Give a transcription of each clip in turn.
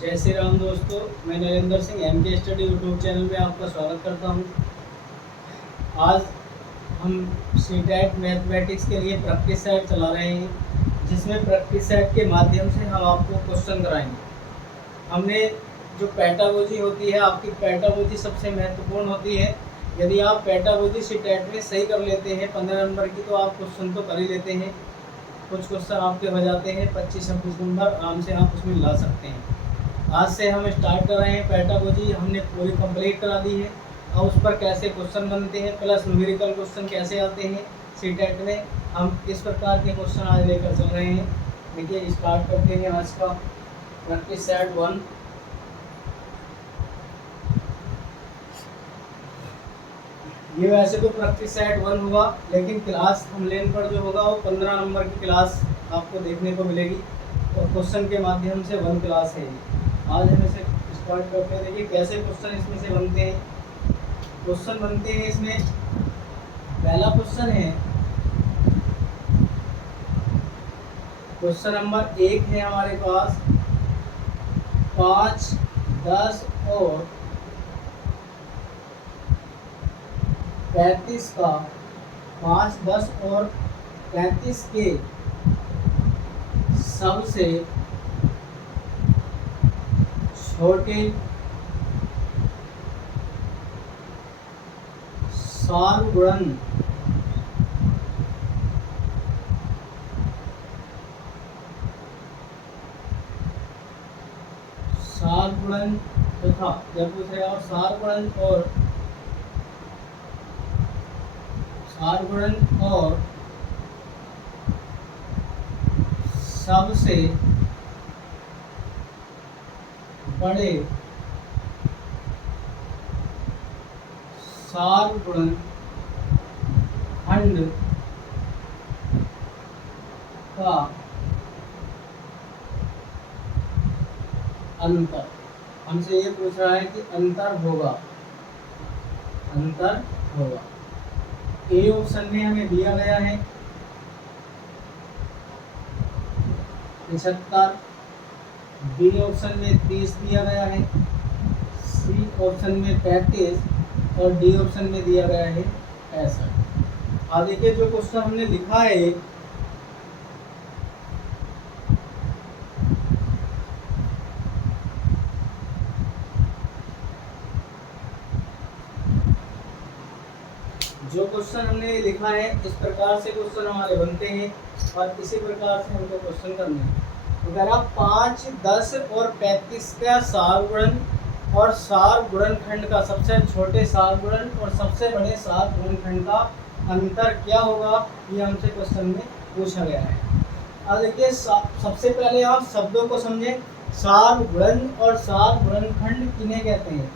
जय श्री राम दोस्तों, मैं Narendra Singh MK study YouTube channel में आपका स्वागत करता हूं। आज हम सीटेट मैथमेटिक्स के लिए प्रैक्टिस सेट चला रहे हैं, जिसमें प्रैक्टिस सेट के माध्यम से हम आपको क्वेश्चन कराएंगे। हमने जो पैटागोजी होती है, आपकी पैटागोजी सबसे महत्वपूर्ण होती है। यदि आप पैटागोजी सीटेट में सही कर लेते हैं 15 नंबर की, तो आप क्वेश्चन तो कर ही लेते हैं। कुछ क्वेश्चन आपके हो जाते हैं 25-26 नंबर, आराम से आप उसमें ला सकते हैं। आज से हम स्टार्ट कर रहे हैं पैटागोजी, हमने पूरी कंप्लीट करा दी है। अब उस पर कैसे क्वेश्चन बनते हैं, प्लस न्यूमेरिकल क्वेश्चन कैसे आते हैं सीटेट में, हम इस प्रकार के क्वेश्चन आज लेकर चल रहे हैं। देखिए, स्टार्ट करते हैं आज का प्रैक्टिस सेट 1। ये वैसे तो प्रैक्टिस सेट 1 होगा, लेकिन क्लास ऑनलाइन पर जो होगा वो 15 नंबर की क्लास आपको देखने को मिलेगी, और क्वेश्चन के माध्यम से 1 क्लास है। आज हम इसे स्टार्ट करते हैं। देखिए कैसे क्वेश्चन इसमें से बनते हैं। क्वेश्चन बनते हैं इसमें, पहला क्वेश्चन है, क्वेश्चन नंबर 1 है हमारे पास। 5, 10 और 35 का 5, 10 और 35 के सबसे छोटे सालगुणन तथा जब पूछ रहे हो सालगुणन और सबसे बड़े सालगुणन खंड का अंतर, हमसे ये पूछ रहा है कि अंतर होगा। ए ऑप्शन में हमें दिया गया है 75, बी ऑप्शन में 30 दिया गया है, सी ऑप्शन में 35 और डी ऑप्शन में दिया गया है 65। अब देखिए जो क्वेश्चन हमने लिखा है, इस प्रकार से क्वेश्चन हमारे बनते हैं, और इसी प्रकार से हमको क्वेश्चन करने हैं। अगर आप 5, 10 और 35 का सालगुणन और सालगुणनखंड का सबसे छोटे सालगुणन और सबसे बड़े सालगुणनखंड का अंतर क्या होगा, ये हमसे क्वेश्चन में पूछा गया है। अब देखिए, सबसे पहले आप शब्दों को समझें। सालगुणन और सालगुणनखंड किन्हें कहते हैं?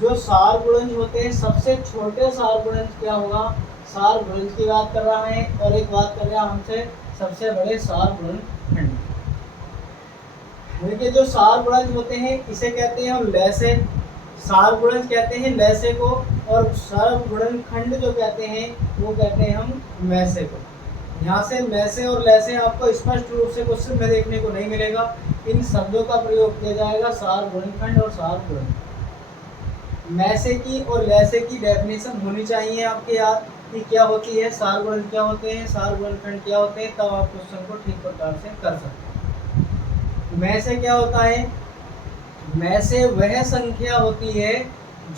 जो सालगुणज होते हैं, सबसे छोटे सालगुणज क्या होगा, सालगुणज की बात कर रहा है, और एक बात कर रहा है हमसे सबसे बड़े सालगुणनखंड। देखिए जो सालगुणज होते हैं इसे कहते हैं हम लैसे, सालगुणज कहते हैं लैसे को, और सालगुणनखंड जो कहते हैं वो कहते हैं हम मैसे को। यहाँ से मैसे और लैसे आपको स्पष्ट रूप से क्वेश्चन में देखने को नहीं मिलेगा। इन शब्दों का प्रयोग किया जाएगा सालगुणनखंड और सालगुणन। मैसे की और लैसे की डेफिनेशन होनी चाहिए आपके याद कि क्या होती है, सालगुणन क्या होते हैं, सालगुणनखंड क्या होते हैं, तब आप क्वेश्चन को ठीक प्रकार से कर सकते हैं। मैसे क्या होता है? मैसे वह संख्या होती है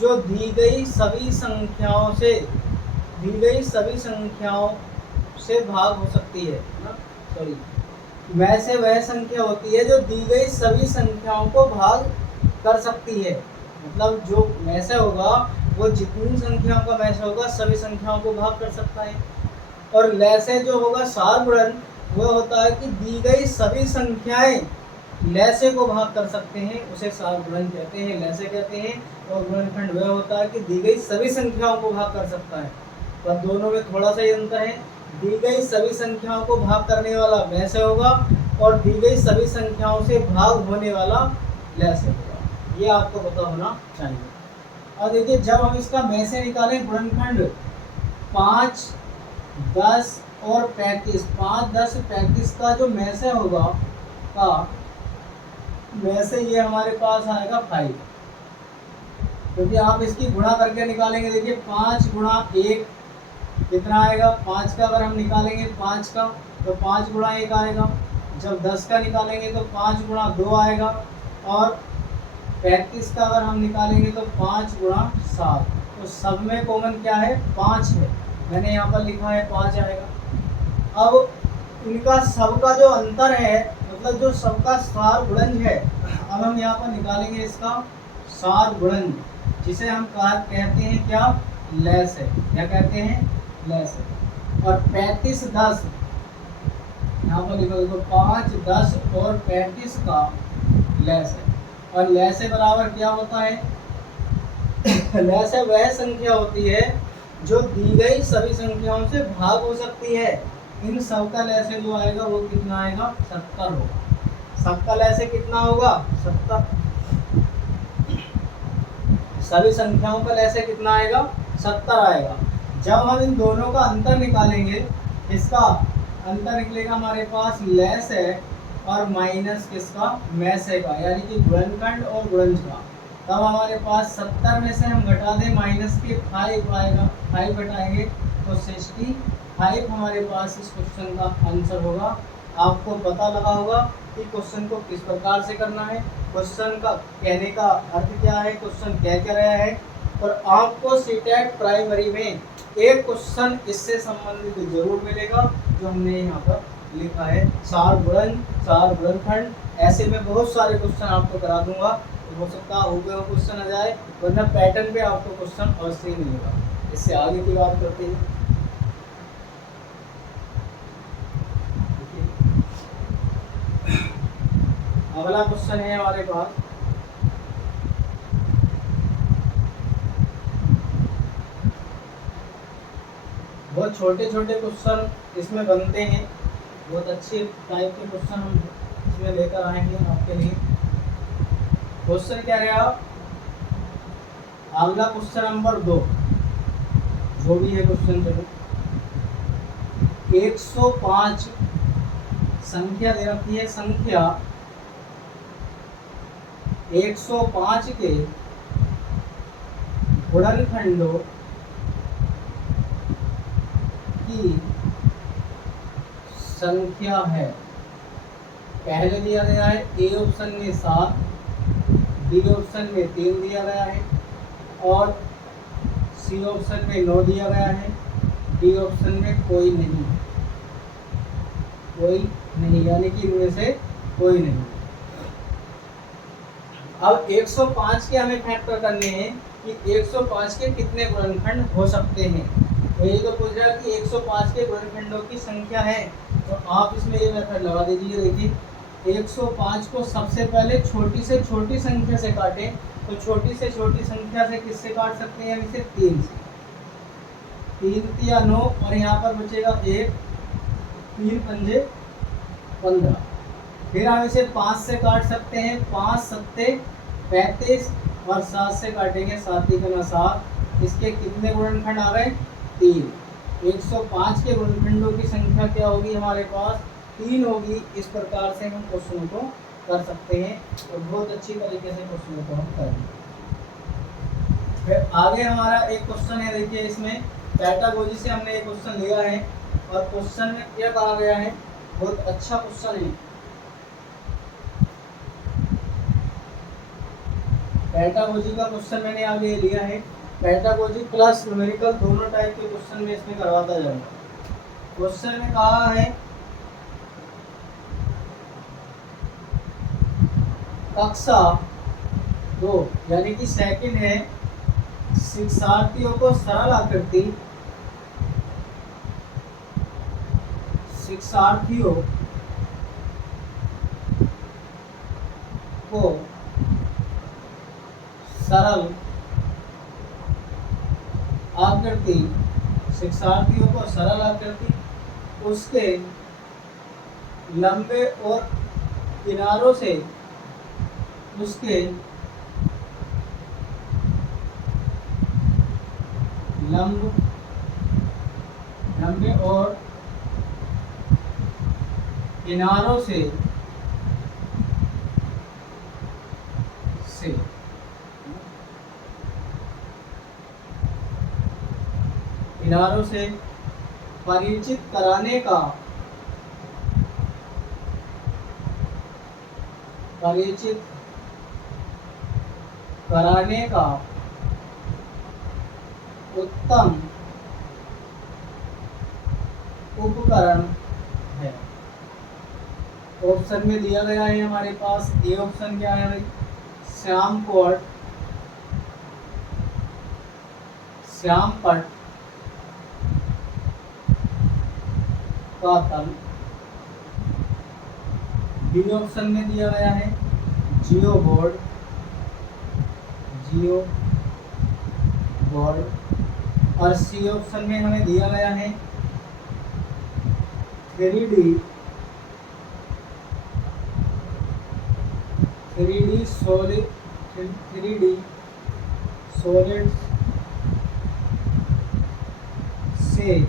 जो दी गई सभी संख्याओं से भाग हो सकती है ना, सॉरी, मैसे वह संख्या होती है जो दी गई सभी संख्याओं को भाग कर सकती है। मतलब जो मैसे होगा वो जितनी संख्याओं का मैसे होगा सभी संख्याओं को भाग कर सकता है। और लैसे जो होगा सालगुणन, वो होता है कि दी गई सभी संख्याएं लैसे को भाग कर सकते हैं, उसे सालगुणन कहते हैं, लैसे कहते हैं। और गुणनखंड वह होता है कि दी गई सभी संख्याओं को भाग कर सकता है। पर दोनों में थोड़ा सा ही अंतर है। दी गई सभी संख्याओं को भाग करने वाला मैसे होगा, और दी गई सभी संख्याओं से भाग होने वाला लैसे होगा। ये आपको पता होना चाहिए। और देखिए जब हम इसका मैसे निकालें गुणनखंड 5, 10 और 35, 5, 10, 35 का जो मैसे होगा का में से ये हमारे पास आएगा 5, क्योंकि आप इसकी गुणा करके निकालेंगे। देखिए 5 गुणा 1 कितना आएगा, 5 का अगर हम निकालेंगे 5 का तो 5 गुणा 1 आएगा। जब 10 का निकालेंगे तो 5 गुणा 2 आएगा। और 35 का अगर हम निकालेंगे तो 5 गुणा 7। तो सब में कॉमन क्या है, 5 है। मैंने यहाँ पर लिखा है 5 आएगा। अब इनका सब का जो अंतर है, मतलब जो सबका सार गुणज है, अब हम यहाँ पर निकालेंगे इसका सार गुणज, जिसे हम कहते हैं क्या, लेस है। क्या कहते हैं, लेस है। और 35 10 यहाँ पर लिखो, देखो 5 10 और 35 का लेस है। और लेस है बराबर क्या होता है, लेस है वह संख्या होती है जो दी गई सभी संख्याओं से भाग हो सकती है। इन सब का लेस है जो आएगा वो कितना आएगा, 70 होगा। सबका लेस है कितना होगा, 70। सभी संख्याओं का लेस है कितना आएगा, 70 आएगा। जब हम इन दोनों का अंतर निकालेंगे, इसका अंतर निकलेगा हमारे पास लेस है और माइनस किसका, मैस है का, यानी कि गुणनखंड और गुणज का। तब हमारे पास 70 में से हम घटा दें माइनस के 5 आएगा, 5 घटाएंगे तो 65 हमारे पास इस क्वेश्चन का आंसर होगा। आपको पता लगा होगा कि क्वेश्चन को किस प्रकार से करना है, क्वेश्चन का कहने का अर्थ क्या है, क्वेश्चन कह रहा है। और आपको सीटेट प्राइमरी में एक क्वेश्चन इससे संबंधित जरूर मिलेगा, जो हमने यहाँ पर लिखा है, सार गुणन, सार गुणनखंड। ऐसे में बहुत सारे क्वेश्चन आपको करा दूंगा। तो हो सकता है हो क्वेश्चन आ जाए, वरना पैटर्न पे आपको क्वेश्चन अवश्य ही मिलेगा। इससे आगे की बात करते हैं। अगला क्वेश्चन है हमारे पास, बहुत छोटे छोटे क्वेश्चन इसमें बनते हैं, बहुत अच्छे टाइप के क्वेश्चन हम इसमें लेकर आएंगे आपके लिए। क्वेश्चन क्या रहा, अगला क्वेश्चन नंबर 2, जो भी है क्वेश्चन, चलो 105 संख्या दे रखी है। संख्या 105 के गुणनखंडों की संख्या है। पहले दिया गया है ए ऑप्शन में 7, बी ऑप्शन में 3 दिया गया है, और सी ऑप्शन में 9 दिया गया है, डी ऑप्शन में कोई नहीं, यानी कि इनमें से कोई नहीं। अब 105 के हमें फैक्टर करने हैं कि 105 के कितने गुणनखंड हो सकते हैं। तो ये तो पूछ रहा है कि 105 के गुणनखंडों की संख्या है, तो आप इसमें ये मेथड लगा दीजिए। देखिए 105 को सबसे पहले छोटी से छोटी संख्या से काटें, तो छोटी से छोटी संख्या से किससे काट सकते हैं, इसे 3 से। 3 या 9, और यहाँ पर बचेगा 1, 3 पंजे 15। फिर हम इसे 5 से काट सकते हैं, 5 सत्ते 35, और 7 से काटेंगे, 7 तिगुना 7। इसके कितने गुणनखंड आ गए, 3। 105 के गुणनखंडों की संख्या क्या होगी हमारे पास, 3 होगी। इस प्रकार से हम क्वेश्चनों को कर सकते हैं, और बहुत अच्छी तरीके से क्वेश्चनों को हम करेंगे। फिर आगे हमारा एक क्वेश्चन है, देखिए इसमें पैटागोजी से हमने एक क्वेश्चन लिया है, और क्वेश्चन में क्या कहा गया है, बहुत अच्छा क्वेश्चन है। पैटागोजी का क्वेश्चन मैंने आगे लिया है। पैटागोजी प्लस न्यूमेरिकल दोनों टाइप के क्वेश्चन में इसमें करवाता जाऊंगा। क्वेश्चन में कहा है, कक्षा 2 यानी कि सेकंड है, शिक्षार्थियों को सरल आकृति, शिक्षार्थियों को सरल आकृति, शिक्षार्थियों को सरल आकृति, उसके लंबे और किनारों से, उसके लंबे और किनारों से किनारों से परिचित कराने का उत्तम उपकरण है। ऑप्शन में दिया गया है हमारे पास, ए ऑप्शन क्या है भाई, श्यामपट्ट का तल। बी ऑप्शन में दिया गया है जियोबोर्ड और सी ऑप्शन में हमें दिया गया है 3D सॉलिड से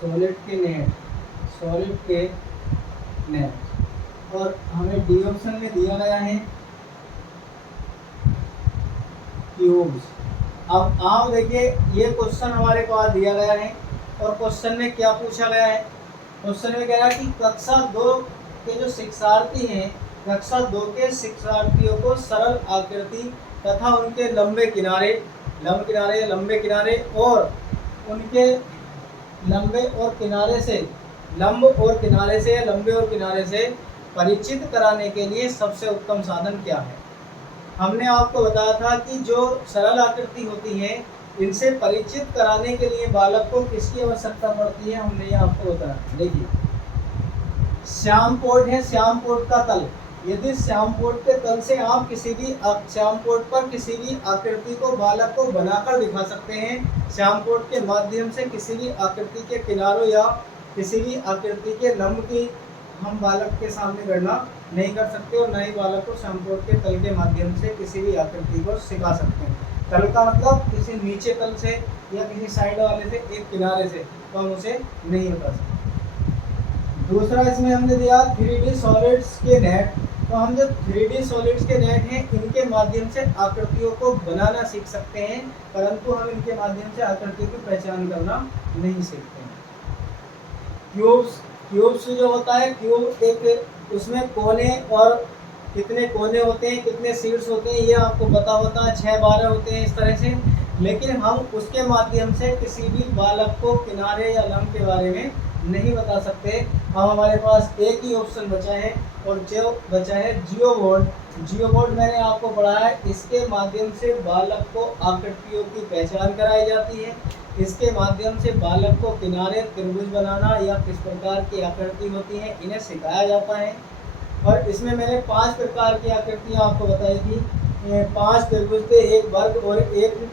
सॉलिड के नेट और हमें डी ऑप्शन में दिया गया है क्यूब्स। अब आप देखिए ये क्वेश्चन हमारे पास दिया गया है और क्वेश्चन में क्या पूछा गया है। क्वेश्चन में कह रहा है कि कक्षा 2 के जो शिक्षार्थी हैं, कक्षा 2 के शिक्षार्थियों को सरल आकृति तथा उनके लंबे किनारे और उनके लंबे और किनारे से परिचित कराने के लिए सबसे उत्तम साधन क्या है। हमने आपको बताया था कि जो सरल आकृति होती है इनसे परिचित कराने के लिए बालक को किसकी आवश्यकता पड़ती है, हमने ये आपको बताया। देखिए श्यामपोट है, श्यामपोट का तल। यदि श्यामपोट के तल से आप श्यामपोट पर किसी भी आकृति को बालक को बनाकर दिखा सकते हैं। श्यामपोट के माध्यम से किसी भी आकृति के किनारों या किसी भी आकृति के लंब की हम बालक के सामने गणना नहीं कर सकते और न ही बालक को श्यामपोट के तल के माध्यम से किसी भी आकृति को सिखा सकते हैं। तल का मतलब किसी नीचे तल से या किसी साइड वाले से, एक किनारे से, तो हम उसे नहीं बता सकते। दूसरा इसमें हमने दिया 3D सॉलिड्स के नेट। तो हम जब 3D सॉलिड्स के नेट हैं इनके माध्यम से आकृतियों को बनाना सीख सकते हैं, परंतु हम इनके माध्यम से आकृति की पहचान करना नहीं सीखते हैं। क्यूब्स जो होता है, क्यूब एक उसमें कोने और कितने कोने होते हैं, कितने सीड्स होते हैं, ये आपको पता होता है, 6-12 होते हैं इस तरह से। लेकिन हम उसके माध्यम से किसी भी बालक को किनारे या लंब के बारे में नहीं बता सकते। अब हमारे पास एक ही ऑप्शन बचा है और जो बचा है जियोबोर्ड मैंने आपको पढ़ाया है। इसके माध्यम से बालक को आकृतियों की पहचान कराई जाती है। इसके माध्यम से बालक को किनारे, त्रिभुज बनाना या किस प्रकार की आकृति होती है इन्हें सिखाया जाता है। और इसमें मैंने 5 प्रकार की आकृतियाँ आपको बताई थी। 5 त्रिभुज थे, एक वर्ग और एक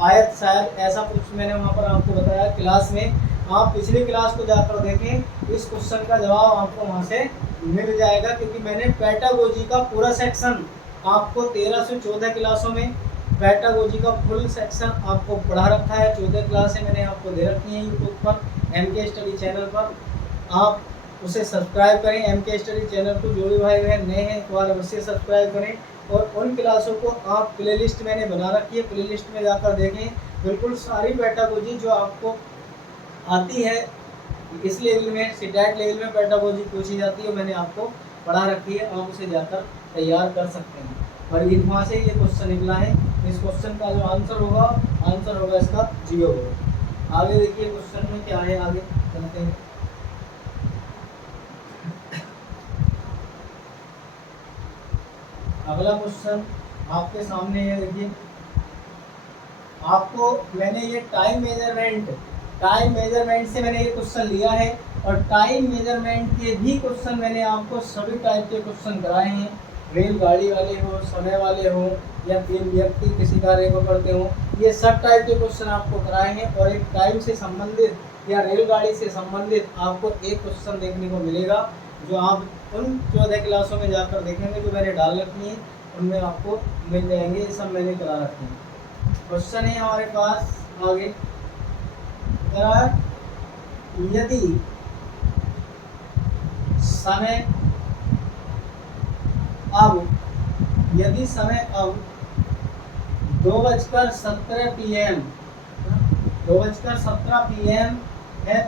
आयत, शायद ऐसा कुछ मैंने वहाँ पर आपको बताया क्लास में। आप पिछली क्लास को जाकर देखें, इस क्वेश्चन का जवाब आपको वहाँ से मिल जाएगा, क्योंकि मैंने पैटागोजी का पूरा सेक्शन आपको 13 से 14 क्लासों में पैटागोजी का फुल सेक्शन आपको पढ़ा रखा है। 14 क्लासें मैंने आपको दे रखी हैं यूट्यूब पर, MK स्टडी चैनल पर। आप उसे सब्सक्राइब करें। MK स्टडी चैनल को जो भी भाई बहन नए हैं एक बार अवश्य सब्सक्राइब करें और उन क्लासों को आप प्लेलिस्ट मैंने बना रखी है, प्लेलिस्ट में जाकर देखें। बिल्कुल सारी पैटागोजी जो आपको आती है इस लेवल में, सीटेट लेवल में पैटागोजी पूछी जाती है, मैंने आपको पढ़ा रखी है, आप उसे जाकर तैयार कर सकते हैं। और वहाँ से ये क्वेश्चन निकला है। इस क्वेश्चन का जो आंसर होगा इसका जियोबोर्ड। आगे देखिए क्वेश्चन में क्या है, आगे चलते हैं। अगला क्वेश्चन आपके सामने है। देखिए आपको मैंने ये टाइम मेजरमेंट से मैंने ये क्वेश्चन लिया है और टाइम मेजरमेंट के भी क्वेश्चन मैंने आपको सभी टाइप के क्वेश्चन कराए हैं। रेलगाड़ी वाले हो, समय वाले हो, या 3 व्यक्ति किसी कार्य को करते हो, ये सब टाइप के क्वेश्चन आपको कराए हैं। और एक टाइम से संबंधित या रेलगाड़ी से संबंधित आपको एक क्वेश्चन देखने को मिलेगा, जो आप उन 14 क्लासों में जाकर देखेंगे जो मैंने डाल रखी है, उनमें आपको मिल जाएंगे। ये सब मैंने करा रखे हैं। क्वेश्चन है हमारे पास आगे, यदि समय अब 2:17 PM 2:17 PM है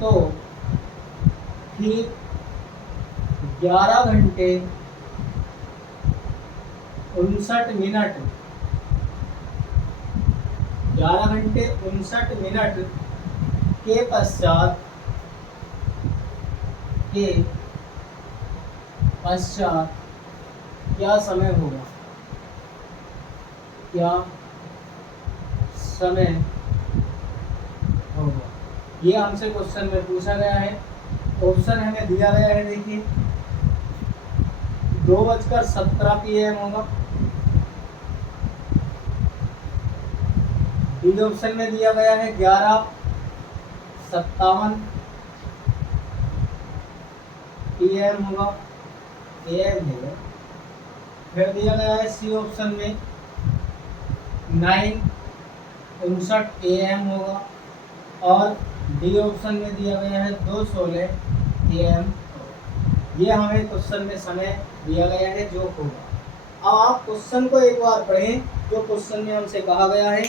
तो ठीक 11 घंटे 59 मिनट 11 घंटे 59 मिनट के पश्चात क्या समय होगा, क्या समय होगा, ये हमसे क्वेश्चन में पूछा गया है। ऑप्शन हमें दिया गया है, देखिए 2:17 PM होगा। बी ऑप्शन में दिया गया है 11:57 PM होगा, AM है। फिर दिया गया है सी ऑप्शन में 9:59 AM होगा और डी ऑप्शन में दिया गया है 2:16 AM। ये हमें क्वेश्चन में समय दिया गया है जो होगा। अब आप क्वेश्चन को एक बार पढ़ें जो क्वेश्चन में हमसे कहा गया है।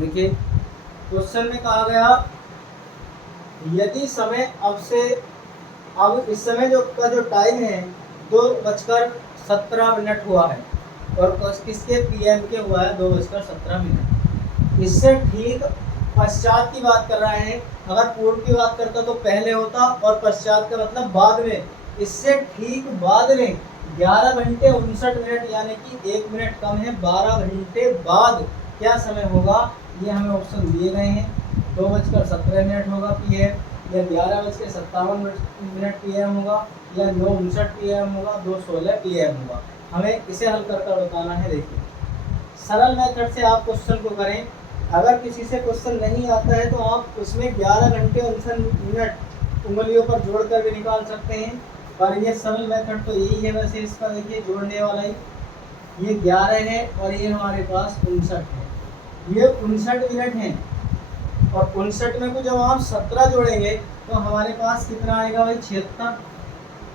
देखिए क्वेश्चन में कहा गया यदि समय अब इस समय जो टाइम है 2:17 हुआ है और किसके PM के हुआ है 2:17। इससे ठीक पश्चात की बात कर रहे हैं। अगर पूर्व की बात करता तो पहले होता और पश्चात का मतलब बाद में। इससे ठीक बाद में 11 घंटे 59 मिनट यानी कि 1 मिनट कम है 12 घंटे बाद क्या समय होगा, ये हमें ऑप्शन दिए गए हैं। 2:17 होगा PM, या 11:57 PM होगा, या 9:59 PM होगा, 2:16 PM होगा। हमें इसे हल कर बताना है। देखिए सरल मेथड से आप क्वेश्चन को करें। अगर किसी से क्वेश्चन नहीं आता है तो आप उसमें 11 घंटे 59 मिनट उंगलियों पर जोड़कर भी निकाल सकते हैं, पर ये सरल मेथड तो यही है। वैसे इसका देखिए जोड़ने वाला ही ये 11 है और ये हमारे पास 59 है। ये 59 मिनट हैं और 59 में को जब आप 17 जोड़ेंगे तो हमारे पास कितना आएगा भाई 76।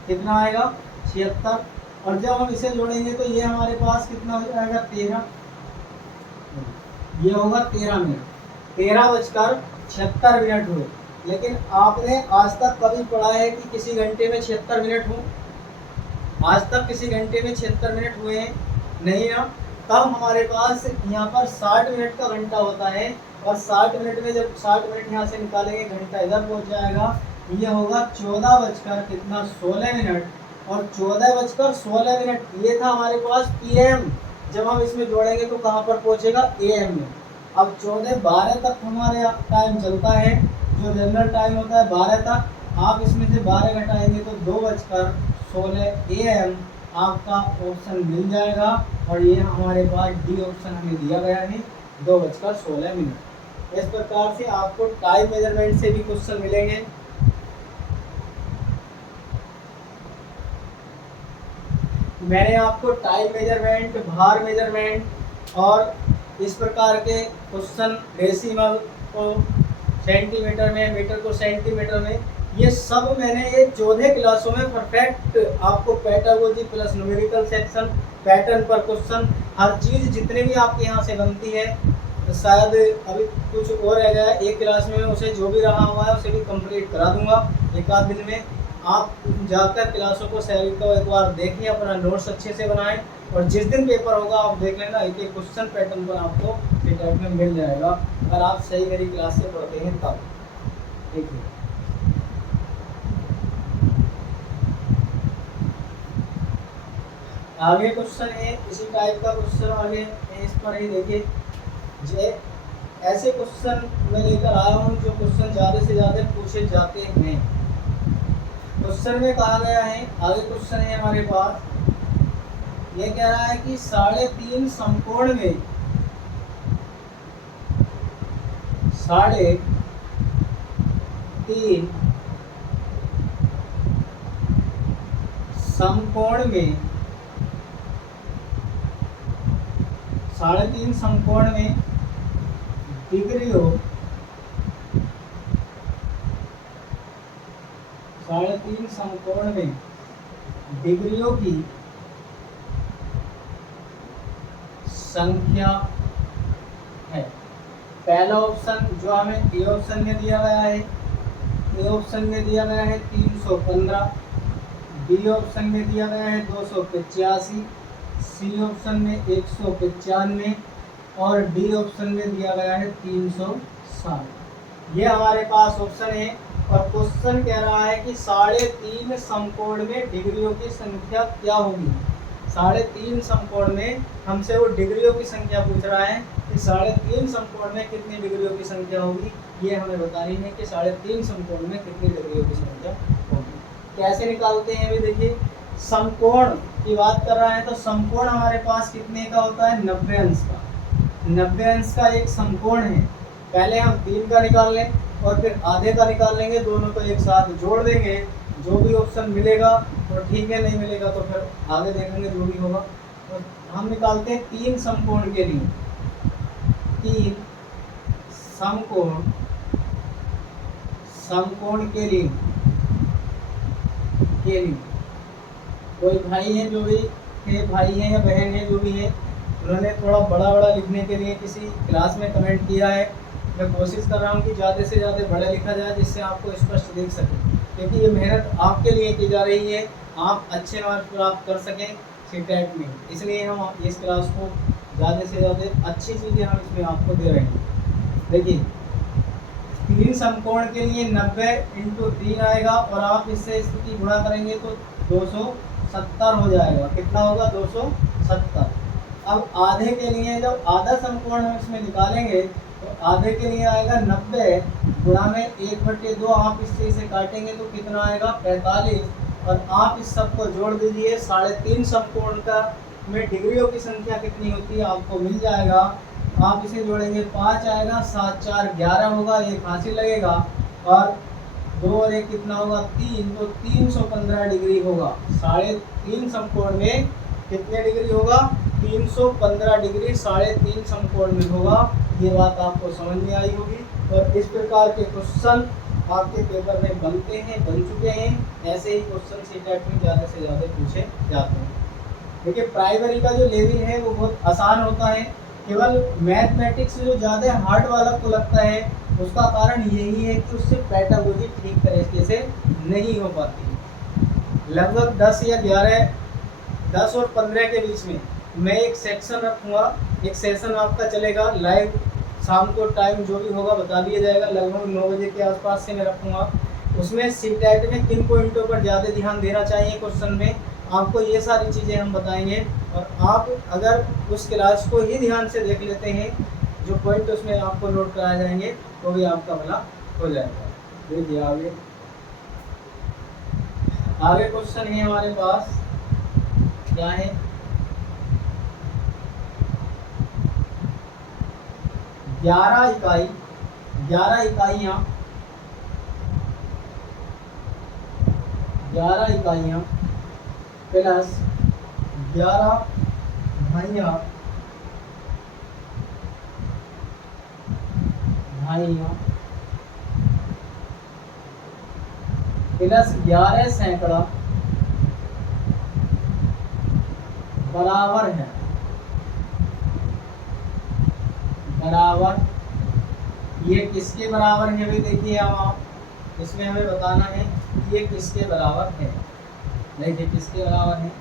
कितना आएगा 76। और जब हम इसे जोड़ेंगे तो ये हमारे पास कितना हो जाएगा 13। ये होगा 13 मिनट। 13:76 हुए। लेकिन आपने आज तक कभी पढ़ा है कि किसी घंटे में 76 मिनट हो? आज तक किसी घंटे में 76 मिनट हुए हैं? नहीं ना। तब हमारे पास यहाँ पर 60 मिनट का घंटा होता है और 60 मिनट में जब 60 मिनट यहाँ से निकालेंगे घंटा इधर पहुँच जाएगा। ये होगा 14:16 मिनट और 14:16 ये था हमारे पास PM। जब हम इसमें जोड़ेंगे तो कहाँ पर पहुँचेगा AM में। अब 14:12 तक हमारे टाइम चलता है, जो जनरल टाइम होता है 12 तक। आप इसमें से 12 घटाएंगे तो 2:16 AM आपका ऑप्शन मिल जाएगा। और ये हमारे पास डी ऑप्शन हमें दिया गया है 2:16। इस प्रकार से आपको टाइम मेजरमेंट से भी क्वेश्चन मिलेंगे। मैंने आपको टाइम मेजरमेंट, भार मेजरमेंट और इस प्रकार के क्वेश्चन डेसिमल को सेंटीमीटर में, मीटर को सेंटीमीटर में, ये सब मैंने ये 14 क्लासों में परफेक्ट आपको pedagogy plus numerical section, pattern पर क्वेश्चन, हर चीज़ जितने भी आपके यहाँ से बनती है। शायद अभी कुछ और रह गया है, एक क्लास में उसे जो भी रहा हुआ है उसे भी कंप्लीट करा दूंगा एक आध दिन में। आप जाकर क्लासों को सैलरी को एक बार देखें, अपना नोट्स अच्छे से बनाएं और जिस दिन पेपर होगा आप देख लेना एक एक क्वेश्चन पैटर्न पर आपको टाइप में मिल जाएगा, अगर आप सही मेरी क्लास से पढ़ते हैं तब। ठीक है, आगे क्वेश्चन है इसी टाइप का क्वेश्चन आगे इस पर ही देखिए। जे ऐसे क्वेश्चन मैं लेकर आया हूँ जो क्वेश्चन ज़्यादा से ज़्यादा पूछे जाते हैं। क्वेश्चन में कहा गया है, आगे क्वेश्चन है हमारे पास, ये कह रहा है कि 3.5 समकोण में 3.5 समकोण में 3.5 समकोण में डिग्रियों 3.5 समकोण में डिग्रियों की संख्या है। पहला ऑप्शन जो हमें ए ऑप्शन में दिया गया है, ए ऑप्शन में दिया गया है 315, बी ऑप्शन में दिया गया है 285, सी ऑप्शन में 195 और डी ऑप्शन में दिया गया है 360। ये हमारे पास ऑप्शन है और क्वेश्चन कह रहा है कि 3.5 समकोण में डिग्रियों की संख्या क्या होगी। 3.5 समकोण में हमसे वो डिग्रियों की संख्या पूछ रहा है कि 3.5 समकोण में कितनी डिग्रियों की संख्या होगी, ये हमें बतानी है कि 3.5 समकोण में कितनी डिग्रियों की संख्या होगी। कैसे निकालते हैं अभी देखिए, समकोण की बात कर रहा है तो समकोण हमारे पास कितने का होता है, 90 अंश का। 90 अंश का एक समकोण है। पहले हम 3 का निकाल लें और फिर आधे का निकाल लेंगे, दोनों को एक साथ जोड़ देंगे, जो भी ऑप्शन मिलेगा तो ठीक है, नहीं मिलेगा तो फिर आगे देखेंगे जो भी होगा। तो हम निकालते हैं 3 समकोण के लिए, 3 समकोण के लिए कोई भाई है जो भी है, भाई है या बहन है जो भी है, उन्होंने थोड़ा बड़ा लिखने के लिए किसी क्लास में कमेंट किया है। मैं कोशिश कर रहा हूँ कि ज़्यादा से ज़्यादा बड़ा लिखा जाए जिससे आपको स्पष्ट दिख सके, क्योंकि ये मेहनत आपके लिए की जा रही है, आप अच्छे मार्क्स प्राप्त कर सकें सीटेट में, इसलिए हम इस क्लास को ज़्यादा से ज़्यादा अच्छी चीज़ें हम इसमें आपको दे रहे हैं। देखिए 3 समकोण के लिए 90 × 3 आएगा और आप इससे स्थिति गुणा करेंगे तो 270 हो जाएगा। कितना होगा, 270। अब आधे के लिए जब आधा समकोण हम इसमें निकालेंगे तो आधे के लिए आएगा 90 गुणा में 1/2, आप इससे इसे काटेंगे तो कितना आएगा, 45। और आप इस सब को जोड़ दीजिए, 3.5 समकोण का में डिग्रियों की संख्या कितनी होती है आपको मिल जाएगा। आप इसे जोड़ेंगे 5 आएगा, 7 4 11 होगा, ये फांसी लगेगा और 2 और 1 कितना होगा, 3, तो 315 डिग्री होगा। 3.5 समकोण में कितने डिग्री होगा, 315 डिग्री 3.5 समकोण में होगा। ये बात आपको समझ में आई होगी और इस प्रकार के क्वेश्चन आपके पेपर में बनते हैं, बन चुके हैं। ऐसे ही क्वेश्चन सीटेट में ज़्यादा से ज़्यादा पूछे जाते हैं। देखिए प्राइमरी का जो लेवल है वो बहुत आसान होता है, केवल मैथमेटिक्स जो ज़्यादा हार्ड वाला को लगता है उसका कारण यही है कि उससे पैटागोजी ठीक तरीके से नहीं हो पाती। लगभग 10 या 11, 10 और 15 के बीच में मैं एक सेक्शन रखूँगा, एक सेशन आपका चलेगा लाइव, शाम को टाइम जो भी होगा बता दिया जाएगा, लगभग 9 बजे के आसपास से मैं रखूँगा। उसमें सीटेट में किन पॉइंटों पर ज़्यादा ध्यान देना चाहिए क्वेश्चन में, आपको ये सारी चीज़ें हम बताएंगे। और आप अगर उस क्लास को ही ध्यान से देख लेते हैं, जो पॉइंट उसमें आपको नोट कराए जाएंगे, तो भी आपका भला हो जाएगा। देखिए आगे क्वेश्चन है हमारे पास, क्या है, 11 इकाइयाँ प्लस 11 भाइयाँ प्लस 11 सैकड़ा बराबर है, ये किसके बराबर है भाई, देखिए आप इसमें हमें बताना है कि ये किसके बराबर है। देखिए किसके बराबर है,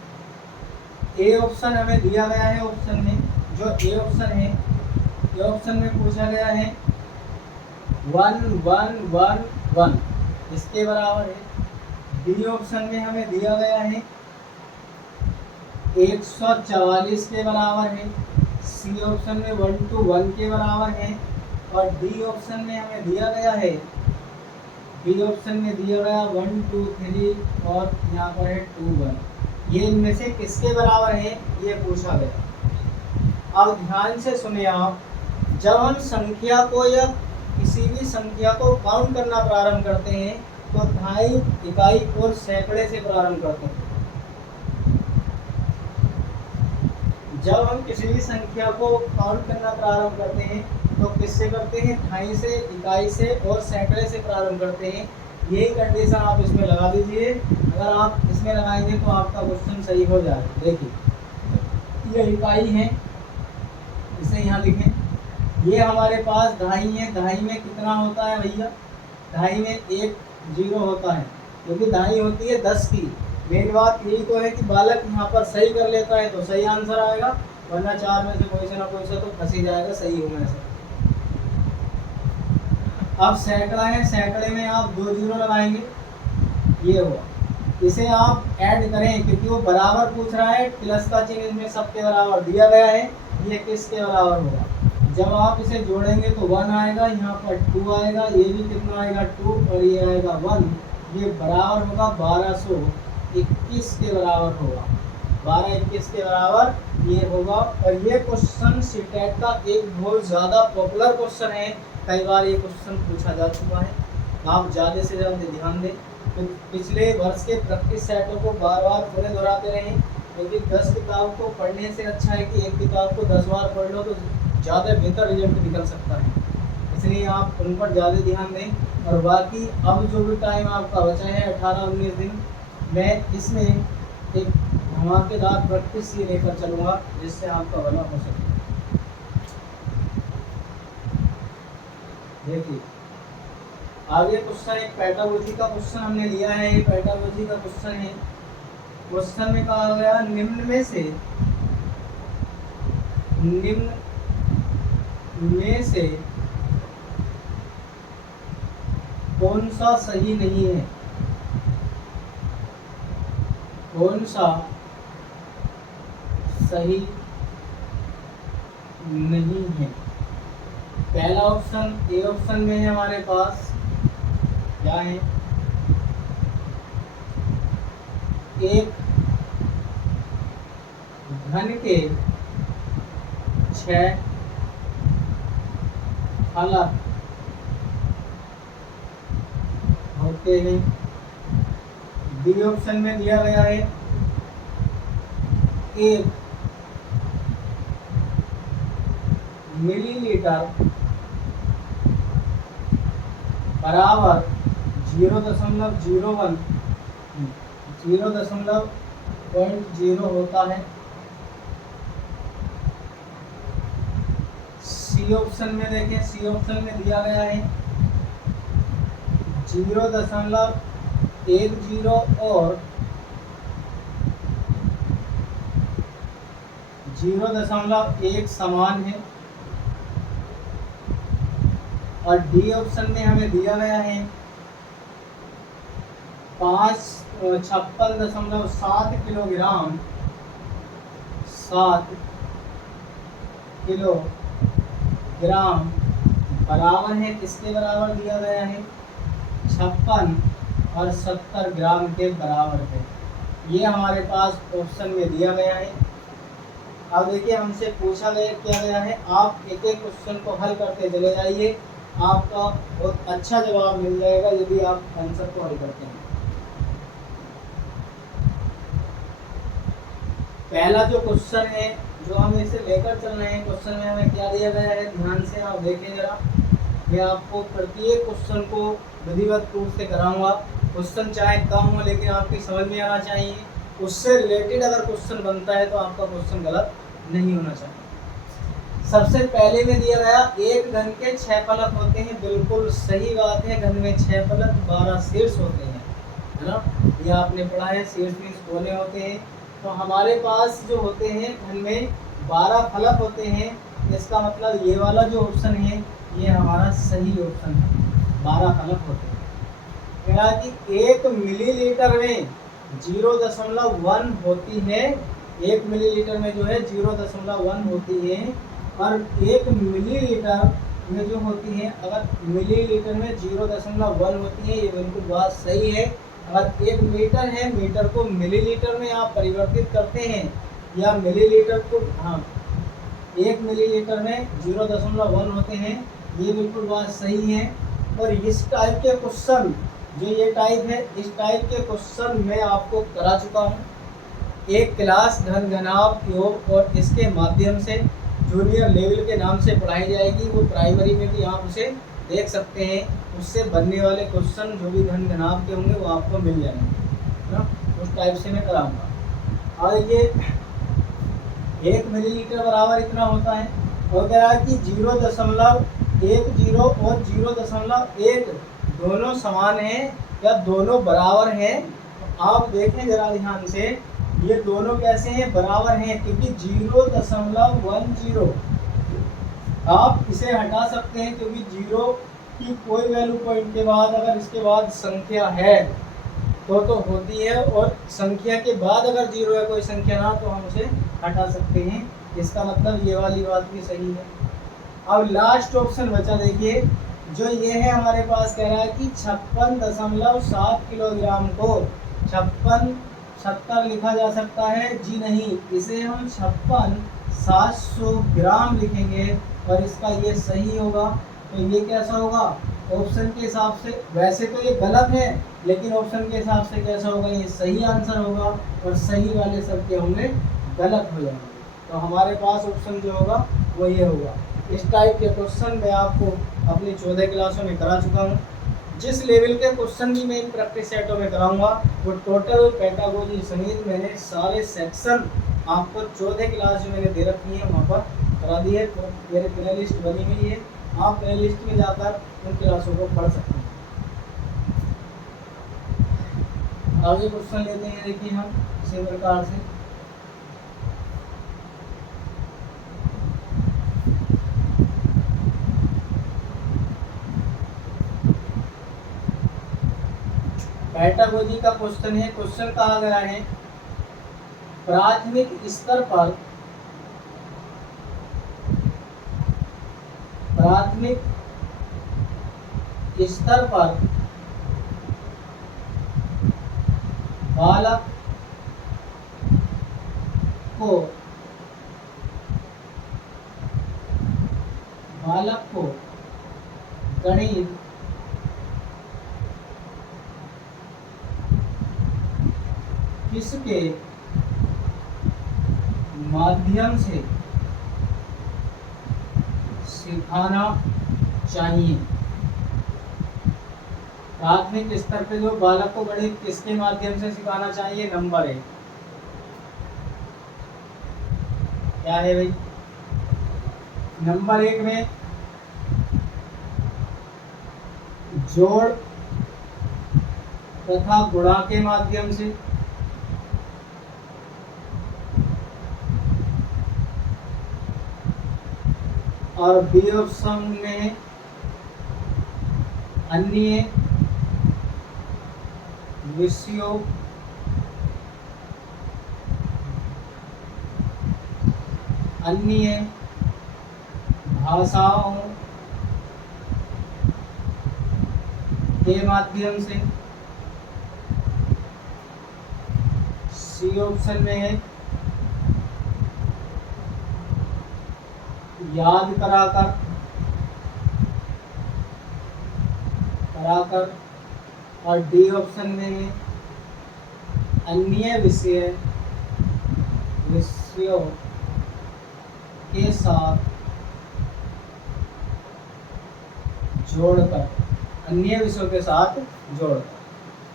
ए ऑप्शन हमें दिया गया है, ऑप्शन में जो ए ऑप्शन है, ए ऑप्शन में पूछा गया है 1 1 1 1, इसके बराबर है। बी ऑप्शन में हमें दिया गया है 144 के बराबर है। सी ऑप्शन में 1 to 1 के बराबर है और डी ऑप्शन में हमें दिया गया है, बी ऑप्शन में दिया गया 1 2 3 और यहाँ पर है 2 1। ये इनमें से किसके बराबर है ये पूछा गया। अब ध्यान से सुने आप, जब हम संख्या को या किसी भी संख्या को काउंट करना प्रारंभ करते हैं तो दहाई, इकाई और सैकड़े से प्रारंभ करते हैं। जब हम किसी भी संख्या को काउंट करना प्रारंभ करते हैं तो किससे करते हैं, दहाई से, इकाई से और सैकड़े से प्रारंभ करते हैं। यही कंडीशन आप इसमें लगा दीजिए। अगर आप इसमें लगाएंगे तो आपका क्वेश्चन सही हो जाएगा। देखिए ये इकाई है, इसे यहाँ लिखें। ये हमारे पास दहाई है, दहाई में कितना होता है भैया? दहाई में 1 0 होता है, क्योंकि दहाई होती है 10 की। मेन बात यही तो है कि बालक यहाँ पर सही कर लेता है तो सही आंसर आएगा, वरना 4 में से कोई से ना कोई से तो फंस ही जाएगा सही होने से। अब सैकड़ा है, सैकड़े में आप 2 0 लगाएंगे, ये हुआ। इसे आप ऐड करें, क्योंकि वो बराबर पूछ रहा है, प्लस का चिन्ह इसमें सबके बराबर दिया गया है, ये किसके बराबर होगा? जब आप इसे जोड़ेंगे तो 1 आएगा, यहाँ पर 2 आएगा, ये भी कितना आएगा 2, और ये आएगा 1। ये बराबर होगा 1221 के बराबर होगा, 1221 के बराबर ये होगा। और ये क्वेश्चन सीटेट का एक बहुत ज़्यादा पॉपुलर क्वेश्चन है, कई बार ये क्वेश्चन पूछा जा चुका है। आप ज़्यादा से ज़्यादा ध्यान दें, तो पिछले वर्ष के प्रैक्टिस सेटों को बार बार थोड़े दोहराते रहें, क्योंकि 10 किताब को पढ़ने से अच्छा है कि एक किताब को 10 बार पढ़ लो तो ज़्यादा बेहतर रिजल्ट निकल सकता है। इसलिए आप उन पर ज़्यादा ध्यान दें। और बाकी अब जो भी टाइम आपका बचा है 18-19 दिन, मैं इसमें एक धमाकेदार प्रैक्टिस ये लेकर चलूँगा जिससे आपका भला हो सके। देखिए आगे क्वेश्चन एक पेडागोजी का क्वेश्चन हमने लिया है, ये पेडागोजी का क्वेश्चन है। क्वेश्चन में कहा गया निम्न में से कौन सा सही नहीं है? कौन सा सही नहीं है? पहला ऑप्शन, ए ऑप्शन में है हमारे पास क्या है? 1 घन के 6 फलक होते हैं। बी ऑप्शन में दिया गया है 1 मिलीलीटर बराबर 0.01 0.0 होता है। सी ऑप्शन में देखें, सी ऑप्शन में दिया गया है 0.10 और 0.1 समान है। और डी ऑप्शन में हमें दिया गया है 56.7 किलोग्राम 7 किलोग्राम बराबर है, किसके बराबर दिया गया है? 56 और 70 ग्राम के बराबर है। ये हमारे पास ऑप्शन में दिया गया है। अब देखिए हमसे पूछा क्या गया है, आप एक एक क्वेश्चन को हल करते चले जाइए, आपका बहुत अच्छा जवाब मिल जाएगा यदि आप आंसर को हल करते हैं। पहला जो क्वेश्चन है जो हम इसे लेकर चल रहे हैं, क्वेश्चन में हमें क्या दिया गया है, ध्यान से आप देखें जरा। मैं आपको प्रत्येक क्वेश्चन को विधिवत रूप से कराऊंगा। क्वेश्चन चाहे कम हो लेकिन आपकी समझ में आना चाहिए। उससे रिलेटेड अगर क्वेश्चन बनता है तो आपका क्वेश्चन गलत नहीं होना चाहिए। सबसे पहले में दिया गया 1 घन के 6 फलक होते हैं, बिल्कुल सही बात है। घन में 6 फलक 12 शीर्ष होते हैं, है ना? ये आपने पढ़ा है, शीर्ष मीन्स कोने होते हैं। तो हमारे पास जो होते हैं घन में 12 फलक होते हैं, इसका मतलब ये वाला जो ऑप्शन है ये हमारा सही ऑप्शन है, 12 फलक होते हैं। कहा कि 1 मिलीलीटर में 0.1 होती है, 1 मिलीलीटर में जो है 0.1 होती है। और 1 मिलीलीटर में जो होती है, अगर मिलीलीटर में 0.1 होती है, ये बिल्कुल बात सही है। अगर 1 मीटर है, मीटर को मिलीलीटर में आप परिवर्तित करते हैं या मिलीलीटर को, हाँ 1 मिलीलीटर में 0.1 होते हैं, ये बिल्कुल बात सही है। और इस टाइप के क्वेश्चन जो ये टाइप है, इस टाइप के क्वेश्चन मैं आपको करा चुका हूँ। एक क्लास घन घनाभ योग और इसके माध्यम से जूनियर लेवल के नाम से पढ़ाई जाएगी, वो प्राइमरी में भी आप उसे देख सकते हैं, उससे बनने वाले क्वेश्चन जो भी घन घनाभ के होंगे वो आपको मिल जाएंगे, है ना। उस टाइप से मैं कराऊंगा। और ये 1 मिलीलीटर बराबर इतना होता है, और कह रहा है कि 0.10 और 0.1 दोनों समान हैं या दोनों बराबर हैं। तो आप देखें जरा ध्यान से, ये दोनों कैसे हैं, बराबर हैं, क्योंकि 0.10 आप इसे हटा सकते हैं, क्योंकि 0 की कोई वैल्यू पॉइंट के बाद अगर इसके बाद संख्या है तो होती है, और संख्या के बाद अगर 0 है कोई संख्या ना, तो हम उसे हटा सकते हैं। इसका मतलब ये वाली बात भी सही है। अब लास्ट ऑप्शन बचा, देखिए जो ये है हमारे पास, कह रहा है कि 56.7 किलोग्राम को 5670 लिखा जा सकता है। जी नहीं, इसे हम 56,700 ग्राम लिखेंगे, और इसका ये सही होगा। तो ये कैसा होगा, ऑप्शन के हिसाब से वैसे तो ये गलत है, लेकिन ऑप्शन के हिसाब से कैसा होगा, ये सही आंसर होगा, और सही वाले सब के होंगे गलत हो जाएंगे। तो हमारे पास ऑप्शन जो होगा वो ये होगा। इस टाइप के क्वेश्चन मैं आपको अपनी 14 क्लासों में करा चुका हूँ। जिस लेवल के क्वेश्चन भी मैं इन प्रैक्टिस सेटों में कराऊंगा, वो टोटल पैटागोजी समेत मैंने सारे सेक्शन आपको 14 क्लास जो मैंने दे रखी है वहाँ पर करा दी है। तो मेरी प्ले लिस्ट बनी हुई है, आप प्ले लिस्ट में जाकर उन क्लासों को पढ़ सकते हैं। आगे क्वेश्चन लेते हैं, देखिए हम इसी प्रकार से। पैटागोजी का क्वेश्चन है। क्वेश्चन कहा गया है, प्राथमिक स्तर पर बालक को गणित किसके माध्यम से सिखाना चाहिए। प्राथमिक स्तर पे जो बालक को गणित किसके माध्यम से सिखाना चाहिए, नंबर 1 क्या है भाई, नंबर 1 में जोड़ तथा गुणा के माध्यम से, और बी ऑप्शन में अन्य विषयों अन्य भाषाओं के माध्यम से। सी ऑप्शन में है याद कराकर, और डी ऑप्शन में है अन्य विषयों के साथ जोड़कर, अन्य विषयों के साथ जोड़कर।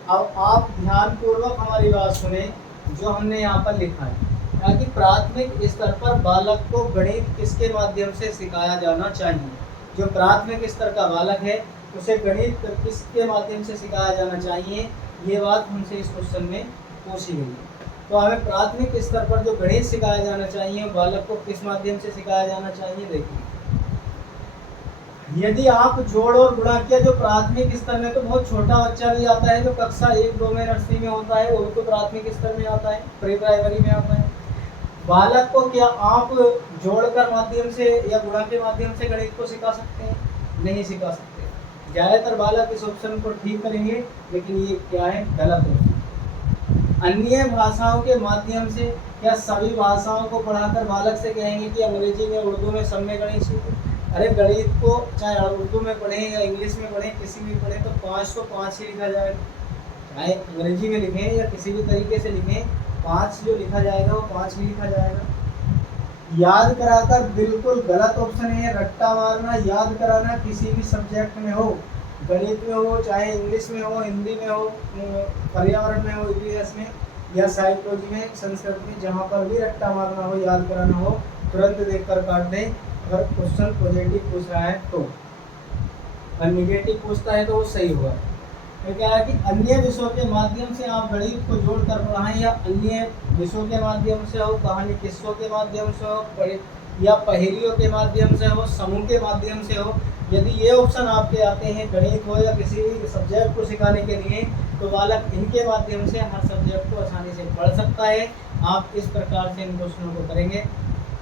अब आप ध्यानपूर्वक हमारी बात सुने, जो हमने यहाँ पर लिखा है, ताकि प्राथमिक स्तर पर बालक को गणित किसके माध्यम से सिखाया जाना चाहिए। जो प्राथमिक स्तर का बालक है उसे गणित किसके माध्यम से सिखाया जाना चाहिए, ये बात हमसे इस क्वेश्चन में पूछी गई है। तो हमें प्राथमिक स्तर पर जो गणित सिखाया जाना चाहिए बालक को किस माध्यम से सिखाया जाना चाहिए। देखिए, यदि आप जोड़ और गुणा किया, जो प्राथमिक स्तर में तो बहुत छोटा बच्चा भी आता है, जो कक्षा 1-2 में नर्सरी में होता है, वो तो प्राथमिक स्तर में आता है, प्री प्राइमरी में आता है। बालक को क्या आप जोड़कर माध्यम से या गुणा के माध्यम से गणित को सिखा सकते हैं? नहीं सिखा सकते। ज़्यादातर बालक इस ऑप्शन को ठीक करेंगे, लेकिन ये क्या है, गलत है। अन्य भाषाओं के माध्यम से, क्या सभी भाषाओं को पढ़ाकर बालक से कहेंगे कि अंग्रेजी में, उर्दू में, सब में गणित सीखो? अरे गणित को चाहे उर्दू में पढ़ें या इंग्लिश में पढ़ें, किसी में पढ़ें, तो 5 को 5 ही लिखा जाएगा। चाहे अंग्रेजी में लिखें या किसी भी तरीके से लिखें, 5 जो लिखा जाएगा वो 5 ही लिखा जाएगा। याद कराकर बिल्कुल गलत ऑप्शन है रट्टा मारना। याद कराना किसी भी सब्जेक्ट में हो, गणित में हो, चाहे इंग्लिश में हो, हिंदी में हो, पर्यावरण में हो, इतिहास में या साइकोलॉजी में, संस्कृत में, जहाँ पर भी रट्टा मारना हो, याद कराना हो, तुरंत देखकर काट दें। अगर क्वेश्चन पॉजिटिव पूछ रहा है तो, और निगेटिव पूछता है तो वो सही होगा। तो क्या है कि अन्य विषयों के माध्यम से आप गणित को जोड़कर पढ़ाएं, या अन्य विषयों के माध्यम से हो, कहानी किस्सों के माध्यम से हो, या पहेलियों के माध्यम से हो, समूह के माध्यम से हो। यदि ये ऑप्शन आपके आते हैं, गणित हो या किसी भी सब्जेक्ट को सिखाने के लिए, तो बालक इनके माध्यम से हर सब्जेक्ट को आसानी से पढ़ सकता है। आप इस प्रकार से इन क्वेश्चनों को करेंगे।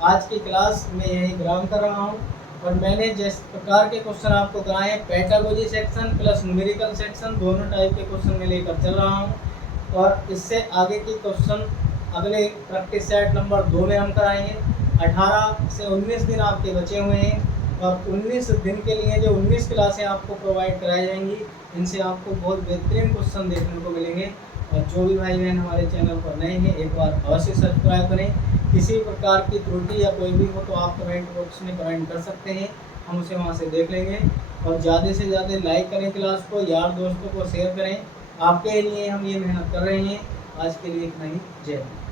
आज की क्लास में यही विराम कर रहा हूँ, और मैंने जिस प्रकार के क्वेश्चन आपको कराए हैं, pedagogy section plus numerical section, दोनों टाइप के क्वेश्चन मैं लेकर चल रहा हूँ। और इससे आगे की क्वेश्चन अगले प्रैक्टिस सेट नंबर 2 में हम कराएंगे। 18 से 19 दिन आपके बचे हुए हैं, और 19 दिन के लिए जो 19 क्लासें आपको प्रोवाइड कराई जाएंगी, इनसे आपको बहुत बेहतरीन क्वेश्चन देखने को मिलेंगे। और जो भी भाई बहन हमारे चैनल पर नए हैं, एक बार अवश्य सब्सक्राइब करें। किसी प्रकार की त्रुटि या कोई भी हो तो आप कमेंट बॉक्स में कमेंट कर सकते हैं, हम उसे वहां से देख लेंगे। और ज़्यादा से ज़्यादा लाइक करें क्लास को, यार दोस्तों को शेयर करें। आपके लिए हम ये मेहनत कर रहे हैं। आज के लिए इतना ही। जय हिंद।